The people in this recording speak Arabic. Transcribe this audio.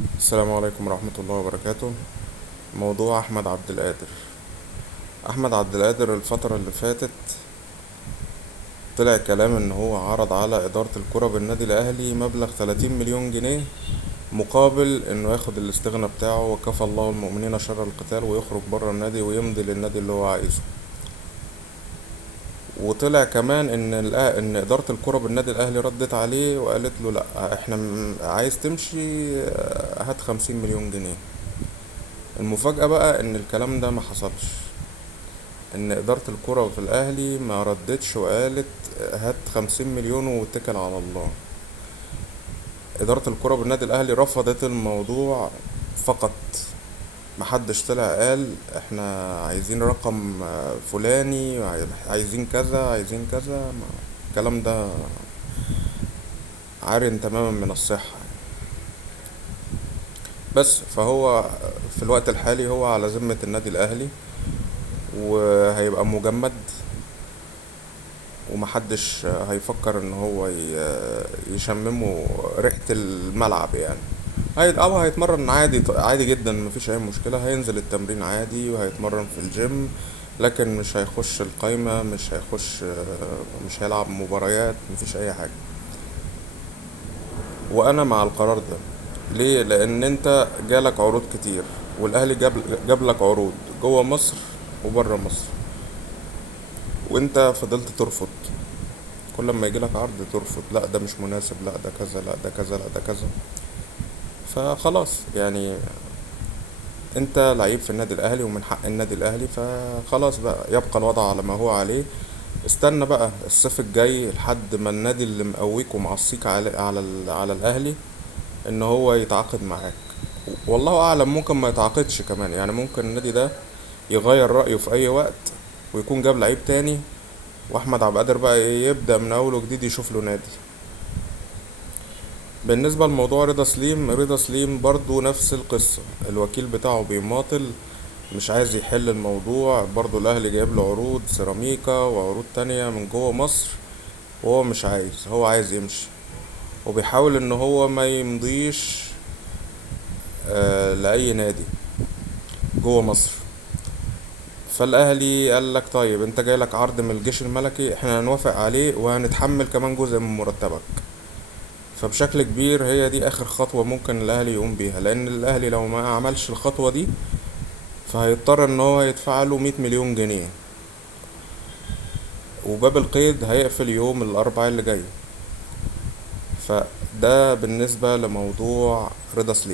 السلام عليكم ورحمة الله وبركاته. موضوع أحمد عبد القادر. أحمد عبد القادر الفترة اللي فاتت طلع كلام إن هو عرض على إدارة الكرة بالنادي الأهلي مبلغ 30 مليون جنيه مقابل إنه ياخد الاستغنى بتاعه، وكفى الله المؤمنين شر القتال، ويخرج بره النادي ويمضي للنادي اللي هو عايزه. وطلع كمان إن إدارة الكرة بالنادي الأهلي ردت عليه وقالت له لأ، إحنا عايز تمشي، هات 50 مليون جنيه. المفاجأة بقى إن الكلام ده ما حصلش، ان ادارة الكرة في الاهلي ما ردتش وقالت هات 50 مليون واتكل على الله. ادارة الكرة بالنادي الاهلي رفضت الموضوع فقط. محدش طلع قال احنا عايزين رقم فلاني، عايزين كذا عايزين كذا. الكلام ده عار تماما من الصحة. بس فهو في الوقت الحالي هو على ذمة النادي الاهلي، وهيبقى مجمد، ومحدش هيفكر ان هو يشممه ريحة الملعب يعني. هيتمرن عادي عادي جدا، مفيش اي مشكلة، هينزل التمرين عادي وهيتمرن في الجيم، لكن مش هيخش القايمة، مش هيخش، مش هيلعب مباريات، مفيش اي حاجة. وانا مع القرار ده. ليه؟ لان انت جالك عروض كتير، والاهلي جاب لك عروض جوه مصر وبره مصر، وانت فضلت ترفض. كل ما يجيلك عرض ترفض، لا ده مش مناسب، لا ده كذا، لا ده كذا، لا ده كذا. فخلاص يعني، انت لعيب في النادي الاهلي ومن حق النادي الاهلي، فخلاص بقى يبقى الوضع على ما هو عليه. استنى بقى الصيف الجاي لحد ما النادي اللي مقويك ومعصيك على الاهلي ان هو يتعاقد معاك. والله اعلم، ممكن ما يتعاقدش كمان، يعني ممكن النادي ده يغير رأيه في اي وقت ويكون جاب لعيب تاني، واحمد عبد القادر بقى يبدأ من اول وجديد يشوف له نادي. بالنسبة لموضوع رضا سليم برضو نفس القصة، الوكيل بتاعه بيماطل، مش عايز يحل الموضوع. برضو الاهلي جايب له عروض سيراميكا وعروض تانية من جوه مصر، وهو مش عايز، هو عايز يمشي، وبيحاول ان هو ما يمضيش لأي نادي جوه مصر. فالاهلي قال لك طيب انت جايلك عرض من الجيش الملكي، احنا هنوافق عليه وهنتحمل كمان جزء من مرتبك. فبشكل كبير هي دي اخر خطوة ممكن الاهلي يقوم بيها، لان الاهلي لو ما عملش الخطوة دي فهيضطر ان هو يدفع له 100 مليون جنيه، وباب القيد هيقفل يوم الاربعاء اللي جاي. فده بالنسبة لموضوع رضا سليم.